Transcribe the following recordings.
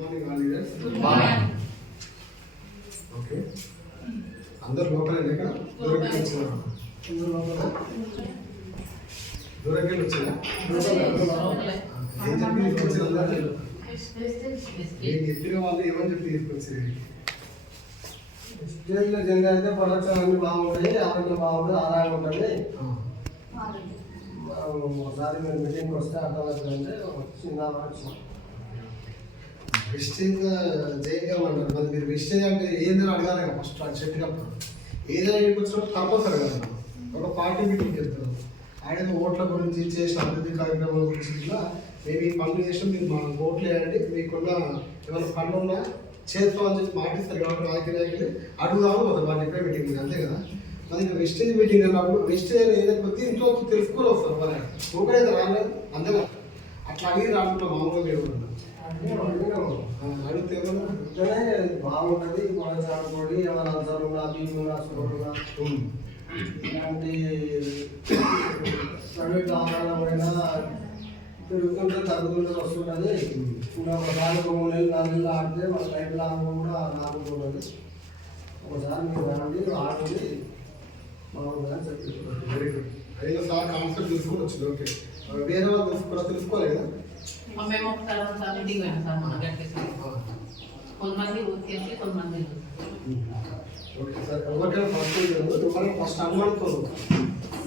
Morning all leaders. Good morning. Okay, అందరు లోపలే ఇక్కడ దూరంకి వచ్చారా? దూరంకి వచ్చారా? ఏం చెప్పి తీసుకొచ్చారు? నేను చెప్పిన వాళ్ళు ఏమని చెప్పి తీసుకొచ్చారు? స్టేజ్లో జరిగే అయితే ప్రొడక్షన్ అన్ని బాగుంటాయి, ఆరోగ్యం బాగుంటుంది, ఆదాయం ఉంటుంది. ఒకసారి మీరు మీటింగ్కి వస్తే అర్థమవుతుందంటే చిన్న వచ్చిన విస్టేజ్ చేయగలమంటారు. మరి మీరు విస్టేజ్ అంటే ఏందని అడగాలి కదా ఫస్ట్. అది చెప్పినప్పుడు ఏదైనా ఇంటికి వచ్చినప్పుడు తప్పనిసరి కదా. ఒక పార్టీ మీటింగ్కి వెళ్తారు, ఆయన ఓట్ల గురించి చేసిన అభివృద్ధి కార్యక్రమాల గురించి ఇట్లా మేము ఈ పనులు చేసి మీరు మా ఓట్లు వేయండి, మీకున్న ఏమైనా పనులు ఉన్నా చేస్తామని చెప్పి మాటిస్తారు కాబట్టి రాజకీయ నాయకులు అడుగుదాము పోతారు. వాళ్ళు చెప్పే మీటింగ్ అంతే కదా. మరి ఇంకా వెస్టేజ్ మీటింగ్ అన్నప్పుడు వెస్టేజ్ ఏదైనా కొద్ది ఇంట్లో తెలుసుకొని వస్తారు. మరి ఊకైతే రాలేదు అంతేనా? అట్లా అడిగి రాకుండా మామూలుగా మీరు అడిగితే బాగుంటుంది. కొనసాగుకోండి, ఏమైనా అవసరంగా బీముగా చూడగా ఇలాంటి ప్రైవేట్ ఆహారమైనా పెరుగుతుంటే తగ్గుతుంటే వస్తుంటుంది. ఇంకా ఒకసారి 3 నెలలు 4 నెలలు ఆడితే మన లైఫ్ లాంగ్ కూడా రాకుంటున్నది. ఒకసారి మీరు రండి, ఆడండి, బాగుంటుందని చెప్పి వెరీ గుడ్. అదే సార్ కాన్సెప్ట్ తీసుకొని వచ్చింది. ఓకే, వేరే వాళ్ళు తెలుసుకోవాలి కదా. మేము ఒకసారి మీటింగ్ పోయినా సార్ మన గట్టికి కొంతమంది చేసి కొంతమంది. ఓకే సార్, ఎవరికైనా ఫస్ట్ అనుమానంతో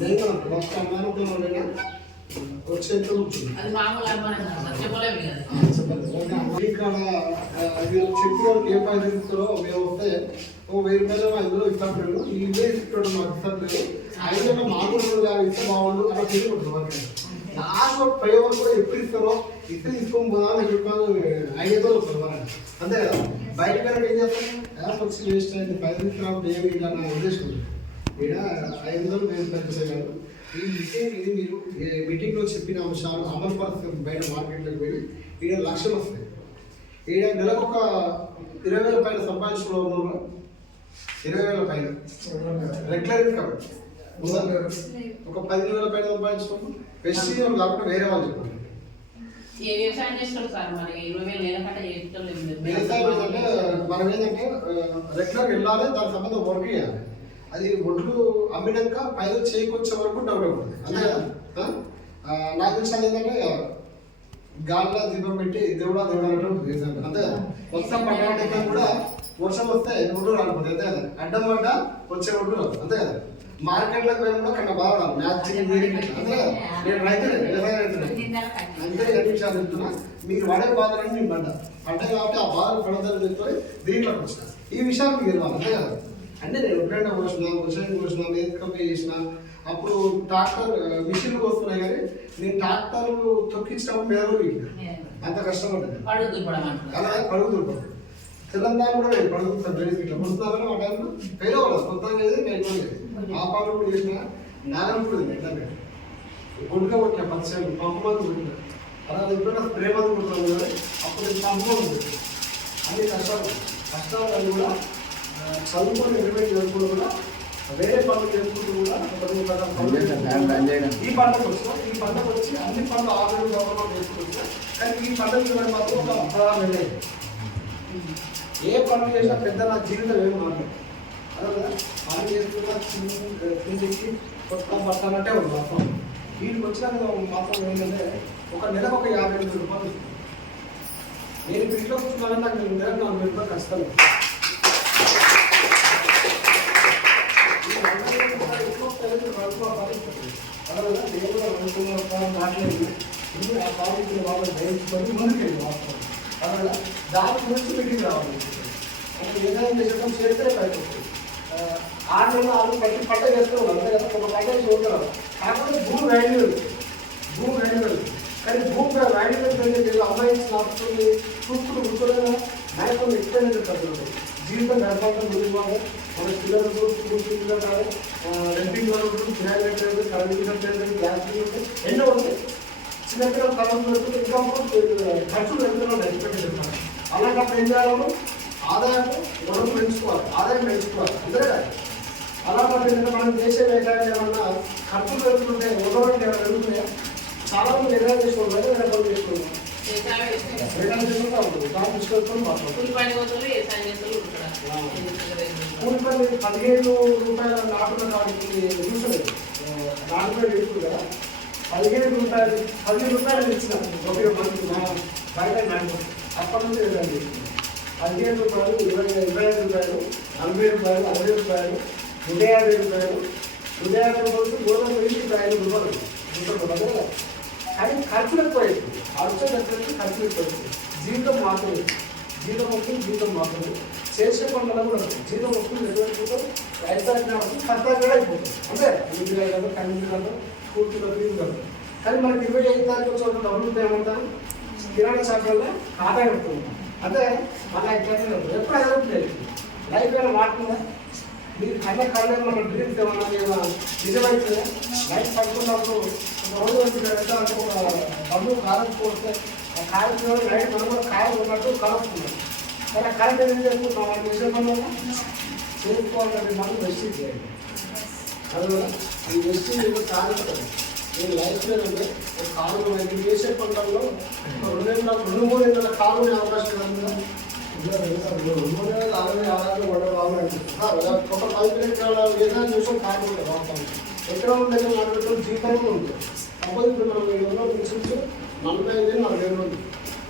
నేను ఫస్ట్ అనుమానంతో వచ్చేట్టు అది మామూలు అనుమానం సార్, చెప్పలేము కదా. చెప్పలేదు ఇక్కడ చెప్పిన వాళ్ళకి ఏ పని తెలుస్తారో మేము వస్తే 1000 రూపాయలు అందులో ఇస్తాడు, ఇదే ఇస్తాడు మాకు ఇస్తాడు, ఆయన మామూలు ఇస్తే బాగుండు అలా తెలియకూడదు. వాళ్ళకి లాస్ట్ ప్రయోగం కూడా ఎప్పుడు ఇస్తారో ఇస్తే తీసుకొని పోదామని చెప్పాను. 500 వస్తారు వాళ్ళని అంతే కదా. బయట కనుక ఏం చేస్తాం, వచ్చి వేస్ట్ అయింది 10 నిమిషాలు ఏమి ఇలా నా ఉద్దేశం. ఇక్కడ 500 వేలు పెంచేసాను. ఈ మీటింగ్ ఇది మీరు మీటింగ్లో చెప్పిన అంశాలు అమలు పరిస్థితి బయట మార్కెట్లోకి వెళ్ళి ఇక్కడ లక్షలు వస్తాయి. ఇక్కడ నెలకు ఒక 20,000 పైన సంపాదించుకున్న 20,000 పైన రెగ్యులర్ ఇన్కమ్ ఒక 10,000 పైన సంపాదించుకున్నాం. వెస్టేజ్ కాకుండా వేరే వాళ్ళు చెప్పండి. ఏ వ్యవసాయం చేస్తాం సార్, మరి 20,000 నెలకంటే చేస్తాం. వ్యవసాయం ఏంటంటే మనం ఏంటంటే రెగ్యులర్ వెళ్ళాలి, దాని సంబంధం వర్క్ చేయాలి. అది ఒడ్లు అమ్మినాక పైన చేకొచ్చే వరకు డెవలప్ అవుతుంది అంతే కదా. నాకు తెలిసి ఏంటంటే గాలిలో దీపం పెట్టి దేవుడా దేవుడు అంటే వ్యవసాయం అంతే కదా. వర్షం పడ్డ కూడా వర్షం వస్తే ఒడ్డు రాలిపోతుంది అంతే కదా. అడ్డం పడ్డ వచ్చే ఒడ్డు రాదు అంతే కదా. మార్కెట్లోకి వెళ్ళినా కన్నా బాగా మ్యాచింగ్ అంతే కదా. నేను రైతులే, వ్యవసాయ రైతులే అంతే. 2 నిమిషాలు చెప్తున్నా, మీరు వాడే బాధలన్నీ నేను పడ్డా కాబట్టి ఆ బాధలు పడదని చెప్తే దీంట్లోకి వచ్చిన ఈ విషయాలు మీకు వెళ్ళాలి అంతే కదా. అంటే నేను ఎప్పుడైనా కోసిన వర్షానికి కోసిన మేకప్ చేసిన అప్పుడు ట్రాక్టర్ మిషన్లు వస్తున్నాయి, కానీ నేను ట్రాక్టర్ తొక్కించినప్పుడు మేరకు అంత కష్టపడ్డాను. అలా పడుగు దుర్పడు తెలంగాణ కూడా నేను పడుగుతాను బెనిఫిట్ పడుతున్నాను. ఆ టైంలో ఫెయిల్ అవ్వలేదు, కొత్తగా నేను ఆ పనులు కూడా చేసిన నాగం కూడా ఎట్లా గుడ్గా కొట్టిన 10 సెకండ్లు పంపు మంది కొట్టిన అలా ఎప్పుడైనా స్ప్రే మంది కొట్టాను కదా. అప్పుడు పంపు మంది కొట్టిన అన్ని కష్టాలు అది కూడా చదువుకొని ఎలిమెంట్ చేసుకుంటూ కూడా వేరే పనులు చేసుకుంటూ కూడా ఈ పంటకు వచ్చినా ఈ పంటకు వచ్చి అన్ని పనులు ఆల్రెడీ గవర్నమెంట్ చేసుకుంటున్నా. కానీ ఈ పంటకు చూడడం మాత్రం ఒక అపరాధం. ఏ పనులు చేసినా పెద్ద నా జీవితం ఏమి మాట్లాడు అదే కదా. పనులు చేసుకున్నా కిందికి కొత్త పట్టాలంటే ఉంది మాత్రం. వీటికి వచ్చినాక మాత్రం ఏంటంటే ఒక నెలకు ఒక 50,000 రూపాయలు. నేను ఇంట్లో కూర్చున్నానంటే నాకు నెలకు 40,000 రూపాయలు కష్టం. మాట్లాడి ఆ ప్రాజెక్టులు వాళ్ళు గ్రహించుకొని ముందుకెళ్ళి వాస్తవం అలా దాని గురించి మీటింగ్ రావాలి. ఏదైనా చేసేటం చేస్తే బయట 6 నెలలు 6 ప్రతి పంట చేస్తున్నాం అంతే కదా. ఒక పంట చూస్తున్నారు కాకపోతే భూమి వాల్యూ కానీ భూమి వాల్యూ అమ్మాయి నడుస్తుంది చూసుకుంటూ కూర్చోలేదా. నాయకులు ఎక్స్పెండిచర్ తగ్గుతుంది, జీవితం గడపాలి. ముందు బాగా మన పిల్లలకు స్కూల్ ఫీజులు కాదు, రెంటింగ్ కిరాయి కట్టలేదు, కరెంట్ బిల్ కట్టలేదు, గ్యాస్ బిల్ ఉంటాయి, ఎన్నో ఉంటాయి. చిన్నపిల్లలు కరెంట్ ఇంకా ఖర్చులు వెళ్తున్నాడు ఎక్స్పెక్ట్ చేస్తాను. అలాంటప్పుడు ఏం చేయాలి, ఆదాయం మనం పెంచుకోవాలి, ఆదాయం పెంచుకోవాలి అందరే. అలాంటప్పుడు ఏంటంటే మనం చేసే వ్యవసాయం ఏమన్నా ఖర్చులు వెళ్తుంటే గవర్నమెంట్ ఏమైనా వెళ్తున్నాయా. చాలా మంది నిర్ణయం చేసుకోవాలి, వేరే పనులు చేసుకున్నాం. వ్యవసాయం చేస్తారు. రిటర్న్ చేసుకుంటే దాన్ని తీసుకొని మాట్లాడుతాం. కూలి పని పోతారు, వ్యవసాయం చేస్తారు, ఉంటారు. కూలి పని 15 రూపాయల నాటున్న వాడికి చూసలేదు 40 ఇప్పుడు కదా 15 రూపాయలు ఇచ్చిన ఒక మంది బయట నాటు అప్పటి నుంచి లేదండి 15 రూపాయలు 25 రూపాయలు 40 రూపాయలు 60 రూపాయలు 150 రూపాయలు 150 రూపాయలు గోదాం వెళ్ళి 5 రూపాయలు కదా. కానీ ఖర్చులు ఎక్కువైంది ఖర్చులు ఎక్కువైంది జీవితం మాత్రమే జీతం మాత్రమే చేసే పనులు కూడా జీతం వస్తుంది ఎటువంటి రైతాంగం ఖర్చు అయిపోతుంది అంటే ఇంటి కాదు కన్నీ కాదు పూర్తిగా ఫీజు కాదు. కానీ మనకి 25 తారీఖు చోట డబ్బులు ఏమంటారు కిరాణా షాపులలో ఖాతా పెడుతున్నాం అంటే మళ్ళీ ఎప్పుడు అదవుతుంది లైఫ్ ఏమైనా మారుతుందా మీరు కళ్ళ మన డ్రీమ్స్ ఏమన్నా నిజమైతుందా లైఫ్ పడుకున్నప్పుడు రోజు ఒక డబ్బు కారకపోతే ఆ కారణ నైట్ మనం కూడా కారం ఉన్నట్టు కలుపుతున్నాం కానీ ఆ కరెంట్ ఏం చేసుకుంటాం వాళ్ళు విషయంలో చేసుకోవాలంటే మనం వెస్టింగ్ చేయండి అందువల్ల ఈ వెస్టింగ్ కారణం నేను లైఫ్లో అంటే ఒక కారణం అయితే చేసే పంటల్లో 2-3 ఏళ్ళ కాలం అవకాశం ఉందా 2-3 ఏళ్ళు ఆదాయం గొడవ బాగుంటుంది ఒక 10 ఎకరాల ఏదైనా చూసాం కారణం ఉంటుంది వాస్తవం ఎకరాల దగ్గర నడవడం జీవితంలో ఉంటుంది అప్పుడు ఇప్పుడు మనం 7 రోజులు తీసుకుంటే 45-40 రోజులు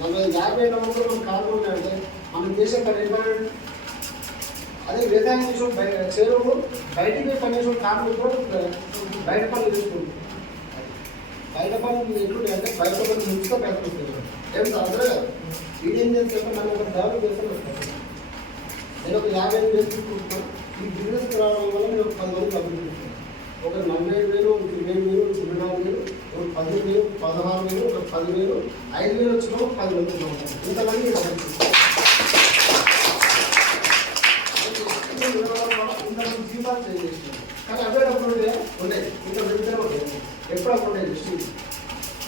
50 రోజులు మనం కారణం ఉన్నాయంటే మనం చేసే పని ఏమైనా అదే వ్యవసాయం చేసాం చేరువు బయటికి పోయి పని చేసాం కారణం కూడా బయట పనులు తీసుకుంటాం బయట పనులు ఎట్లుంటాయి అంటే బయట పనులు ముందుగా పెట్టుకుంటుంది ఏం అందరూ వీడేం చేస్తే మనం ఒక డెవలప్ చేస్తాను నేను ఒక 50 చేసుకుంటున్నాను ఈ బిజినెస్కి రావడం వల్ల నేను ఒక 10 మంది అభివృద్ధి ఒక 45,000 27,000 24,000 ఒక 10,000 16,000 ఒక 10,000 5,000 వచ్చిన 10 మంది ఉంటారు ఇంతమంది ఇంతమంది జీవితాలు చేసేసినారు కానీ అవే డబ్బులు ఉన్నాయి ఇంకా వెళ్తూనే ఉంటాయి ఎప్పుడు అప్పుడు ఉంటాయి దృష్టి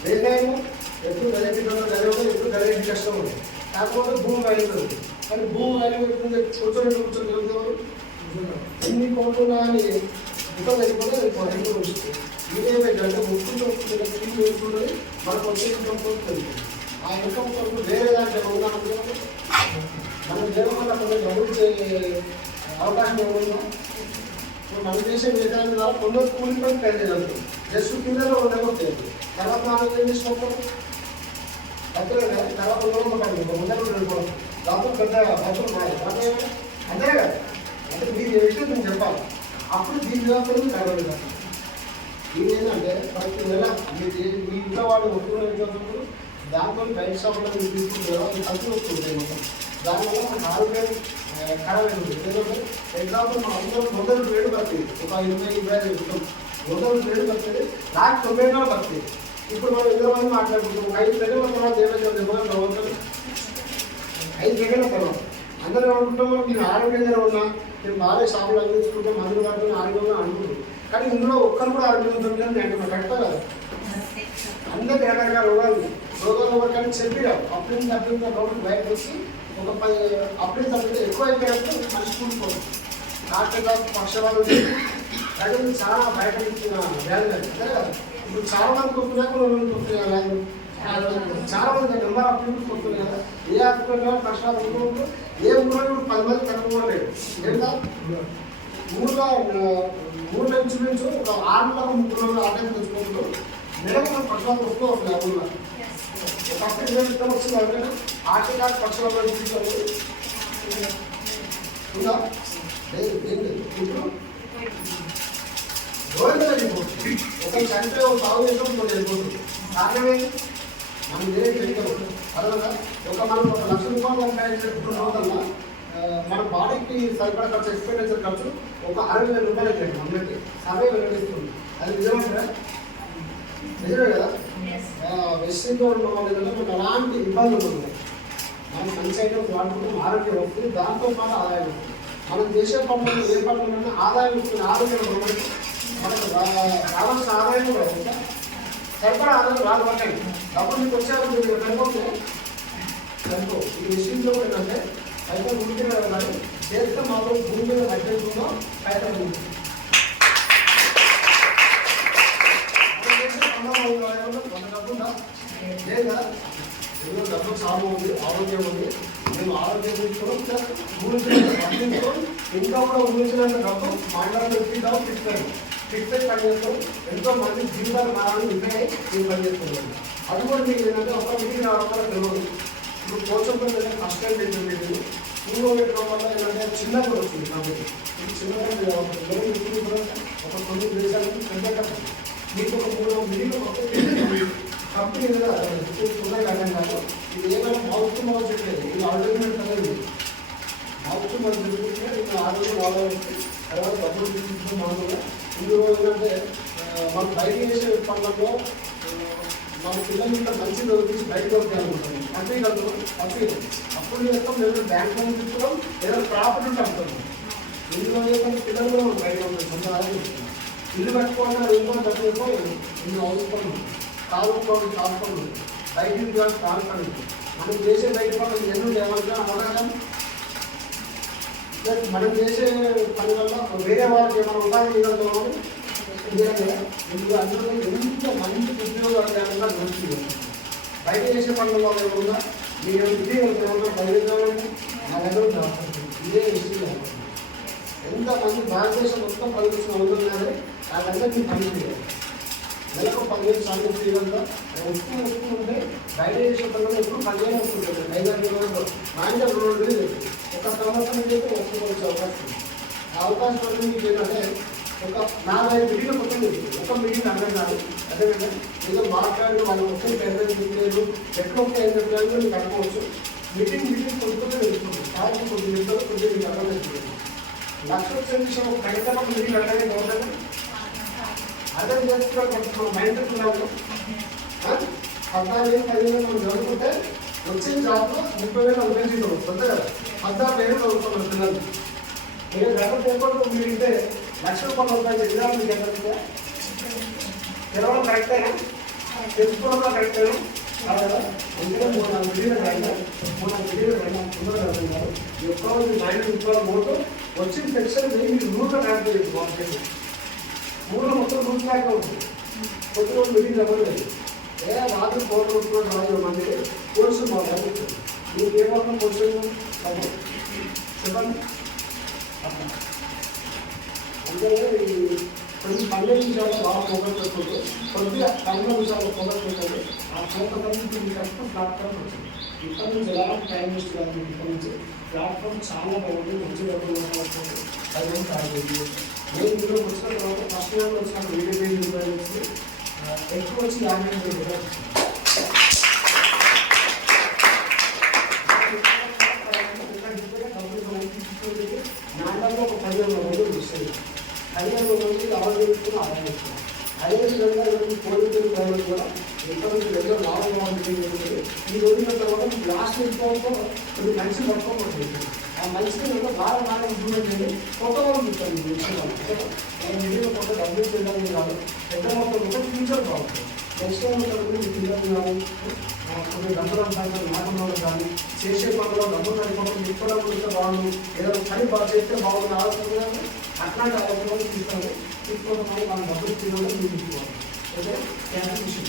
వ్యవసాయం ఎప్పుడు గదిలో ఎప్పుడు గది కష్టం ఉంటుంది కాకపోతే భూమి వాల్యూ కానీ భూమి వాల్యూ ఎప్పుడు కూర్చొని జరుగుతారు ఎన్ని కోట్లు అని ఇంకా వెళ్ళిపోతే ఎక్కువ వస్తుంది ఇదేమైందంటే ముట్టుకుంటూ వస్తుంది మనకు వచ్చే ఇన్కమ్ పోతుంది ఆ ఇన్కమ్ కోసం వేరే దాంట్లో ఉన్నాను మనం దేవం వల్ల కొంచెం డబ్బులు అవకాశం ఏముందో మనం చేసే విధానం ద్వారా కొందరు కూలిపోయి ట్రై చేయగలుగుతాం జస్ట్ కిందలో ఉండకపోతే తర్వాత మనం ఏం చేసుకోవాలి అక్కడ తర్వాత ముందర వెళ్ళిపోవడం దాంట్లో పెద్ద బస్సులు ఉన్నాయి అంతే కదా అంటే మీరు ఏంటో నేను చెప్పాలి అప్పుడు దీని వ్యాపారం కలవలేదు ఇది ఏంటంటే ప్రతి నెల మీ ఇంట్లో వాళ్ళు ఒప్పుకున్నప్పుడు దాంట్లో బయట షాపులో మీరు తీసుకుంటారో అది కలిసి వస్తుంటాయి మొత్తం దానివల్ల మనకు ఆరోగ్యం ఖరాబ్ అయింది ఎందుకంటే ఎగ్జాంపుల్ మనం అందరూ మొదలు రేటు పడుతుంది ఒక 20-25 ఉంటాం మొదలు రేటు పడుతుంది నాకు 90 పడుతుంది ఇప్పుడు మనం 20 మంది మాట్లాడుకుంటాం 5 సెకండ్ల తర్వాత ఏమైతే ప్రభుత్వం 5 సెకండ్ల తర్వాత అందరూ అనుకుంటాం నేను ఆరోగ్యంగా ఉన్నా నేను బాగా షాపులు అందించుకుంటే మందులు పడుతున్న ఆరోగ్యంగా అనుకుంటాం కానీ ఇందులో ఒక్కరు కూడా ఆరోగ్యం ఉంటుంది అని నేను కరెక్టా కదా అందరికీ రకరకాల రోగాలు కానీ చెప్పిరా అప్పుడు డౌట్ బయటకు వచ్చి ఒక 10 అప్పుడు తప్పితే ఎక్కువ అయిపోయినప్పుడు మనిషి కూలిపోతుంది డాక్టర్ పక్షవాళ్ళు అదే చాలా బయట ఇచ్చిన వ్యాధి అంతే కదా ఇప్పుడు చాలా మంది కొట్టుకున్నా కూడా కొట్టుకున్నారు చాలా మంది నెంబర్ ఆఫ్ పీపుల్ కొట్టుకున్నారు కదా ఏ హాస్పిటల్ పక్షవాళ్ళు అనుకుంటూ ఏ ఊళ్ళో ఇప్పుడు 10 మంది తక్కువ లేదు ఏంటా ఊళ్ళో ఇంచుమించు ఒక 6 రోజులు ఆటలు తెచ్చుకుంటూ నెలకు పక్షవాళ్ళు వస్తూ వస్తుంది ఆ ఊళ్ళో ఫస్ట్ ఇష్టం వచ్చింది అంటే ఆటలు కాదు పక్షవాళ్ళు తీసుకొని ఉందా లేదు ఇప్పుడు రోజు వెళ్ళిపోతుంది ఒక గంట సాగు చేసుకొని వెళ్ళిపోతుంది కారణమేంటి మనం ఏం చేయగలం అదనగా మనం 1,00,000 రూపాయలు సంపాదించుకున్న వల్ల మన బాడీకి సరిపడా ఖర్చు ఎక్స్పెండిచర్ ఖర్చు ఒక 60,000 రూపాయలు అవుతుంది అన్నట్టు సర్వే వెల్లడిస్తుంది అది నిజమంటారా నిజమే కదా వెస్టింగ్లో ఉన్న వాళ్ళ మనకు అలాంటి ఇబ్బందులు ఉన్నాయి మనం మంచి ఐటమ్స్ వాడుకుంటాం ఆరోగ్యం వస్తుంది దాంతో పాటు ఆదాయం వస్తుంది మనం చేసే పనులు ఏ పనులు ఆదాయం వస్తుంది ఆరోగ్యం మనకు రావాల్సిన ఆదాయం కూడా వస్తుందా సరిపడా ఆదాయం రాదు పట్టండి డబ్బులు మీకు వచ్చేవాళ్ళు మీరు కనుకోతే కనుకో ఈ విషయంలో కూడా ఏంటంటే అయితే ఉడికిన వెళ్ళాలి చేస్తే మాత్రం భూమి మీద మధ్యంలో అయితే ఉంటుంది డబ్బుందా లేదు కదా లాభం ఉంది, ఆరోగ్యం ఉంది. మేము ఆరోగ్యం తీసుకోవడం ప్లస్ ఊహించడం ఇంకా కూడా ఊహించినంత డబ్బు మండలం ఫిక్స్ పని చేస్తాం. ఎంతో మంది జీవితాలు మారాలని నిజమే మేము పని చేస్తున్నాం. అది కూడా మీకు ఏంటంటే ఒక మీటింగ్ రావడం వల్ల తెలియదు. ఇప్పుడు పోచంపల్లి ఫస్ట్ టైం పెట్టింది స్కూల్లో పెట్టడం వల్ల ఏంటంటే చిన్నగా కూడా వచ్చింది కాబట్టి చిన్నగా ఒక 9 దేశాలకు పెద్ద కట్టండి. మీకు ఒక 3 మిలియన్ కంపెనీ ఉన్నాయి అర్థం కాదు. ఇది ఏమైనా మౌత్ మౌత్ చెప్పలేదు, ఇది ఆల్టర్నేట్ అనేది మౌత్ మౌత్ చెప్తుంటే ఇది ఆరోగ్యం రావాలంటే తర్వాత డబ్బులు తీసుకుంటే మామూలుగా ఇందులో ఏంటంటే మనం బయట చేసే పనులలో మన పిల్లలు ఇంకా మంచి దొరికి బయట దొరికాలనుకుంటాం. అంటే అప్పుడు చేస్తాం, లేదా బ్యాంక్ లో తీసుకున్నాం, లేదా ప్రాపర్టీ ఉంటే అమ్ముతాం. ఇందులో ఏంటంటే పిల్లలు కూడా బయట ఉంటాం, సొంత ఆదాయం ఇల్లు కట్టుకోవడానికి ఇంకో డబ్బులు ఎక్కువ ఇందులో అవసరం కాలుకోవడం కాల్పడం బయటికి కాల్పడం మనం చేసే బయట పనులు ఎన్నో ఏమంటే అవగాహన మనం చేసే పని వల్ల వేరే వాళ్ళకి ఏమైనా ఉపాధి ఇవ్వగలుగుతామని ఇందులో అందులో ఎంత మంచి ఉద్యోగాలు మంచిది. బయట చేసే పనుల వల్ల ఏమన్నా మీరు ఇదే బయలుదేరాలంటే నా దగ్గర ఇదే విషయం. ఎంతమంది భారతదేశం మొత్తం పనిచేసిన అవుతున్నారని వాళ్ళందరికీ పని చేయాలి. నెలకు 15 సార్లు చేయగలరా వస్తూ ఉంటే బయట చేసే పనులు ఎప్పుడు 15 వస్తుంటుంది. 5-6 రోజులు మా ఇంట్లో 2 రోజులు ఒక సంవత్సరం అయితే వస్తుంకొచ్చే అవకాశం ఉంది. ఆ అవకాశం వల్ల మీకు ఏంటంటే ఒక 4-5 మిలియన్లు మొత్తం ఒక మిలియన్ అర్థం కాదు. అదేవిధంగా ఏదో మాట్లాడి వాళ్ళు వస్తే పెద్ద చెప్పలేదు ఎట్లా వస్తే ఏం చెప్పలేదు మీకు అనుకోవచ్చు. మీటింగ్ కొడుకుంటే తెలుసుకుంటారు. సాయంత్రం కొద్దిగా చెప్తారు, కొద్దిగా మీకు అర్థం చేసుకోలేదు. లక్ష వచ్చే ఒక కనీసం మిలియన్ అర్థమే గవర్నమెంట్ అర్థం చేసుకోవడం మైండ్ ఉన్నాము. 14,000-15,000 మనం చదువుకుంటే వచ్చిన జాబ్లో 30,000 ఉపయోగించడం వస్తుంది కదా. 16,000 చదువుతున్నాం పిల్లలు. మీరు గంట పేపర్లో మీరు ఇంటే ₹1,00,000 ఎగ్జామ్ మీకు ఎంత తెలవడం కరెక్టేనా, తెలుసుకోవడం కరెక్టేనా కదా. అందుకే 3-4 మిలియన్ అయినా 3-4 మిలియన్ అయినా తొందరగా అడుగుతున్నారు. ఎక్కువ మైండ్ ఇంట్లో ఓటు వచ్చిన సెక్షన్ మీరు నూట ట్రాక్ చేయొచ్చు. మార్కెట్ 3 మొత్తం రూల్స్ లాగా ఉంటుంది. కొద్ది రోజులు మిగిలిన ఇవ్వలేదు. రాత్రి 4 రూపాయలు రాజు మంది కోర్సు మా దగ్గర మీకు ఏమన్నా కోర్సు చెప్పండి. అందులో కొన్ని 12 నిమిషాలు బాగా ఫోకస్ పెట్టుకుంటూ కొద్దిగా 12 నిమిషాలు ఫోకస్ పెట్టండి. ఆ ఫోకస్ మీకు కరెక్ట్ ప్లాట్ఫామ్ వచ్చింది. ఇక్కడ నుంచి ఎలాంటి టైం వేస్ట్ కాదు. మీకు ఇక్కడ నుంచి ప్లాట్ఫామ్ చాలా బాగుంటుంది, మంచి డబ్బులు అది కాదు. నేను ఇందులో వచ్చిన తర్వాత ఫస్ట్ ఇయర్లో వచ్చిన వీడియో పేజ్ ఉపయోగించి ఎక్కువ వచ్చి 50 రూపాయలు నాలుగు ఒక 15,000 వస్తుంది. 15,000 ఆర్డర్ చేసుకుని ఆదాయం వస్తుంది. అదేవిధంగా పోలీసులు ప్రైవేట్ కూడా ఎక్కడ నుంచి దగ్గర లాభం ఉంటుంది. ఈ రోజుల తర్వాత మీకు లాస్ట్ ఇయర్తో కొన్ని మంచి పట్టుకోబడుతుంది. ఆ మంచిని బాగా బాగా ఇంప్రూవ్మెంట్ చేయండి. కొత్త వాళ్ళు చూస్తాను మీరు మిగిలిన కొత్త డబ్బులు చేయడానికి కాదు, పెద్ద మొత్తం ఫ్యూచర్ బాగుంటుంది. నెక్స్ట్ టైం మీ పిల్లలు కానీ కొన్ని డబ్బులు అంటారు నాటంలో కానీ చేసే పనుల్లో డబ్బులు నడిపోవడం ఎక్కువ డబ్బులు ఇస్తే బాగుంది, ఏదైనా పని బాగా చేస్తే బాగుంది ఆలోచన అట్లాంటి ఆలోచనలు తీసుకోండి. తీసుకోవడం వల్ల మన డబ్బులు తీసుకోవాలి. Okay, thank you.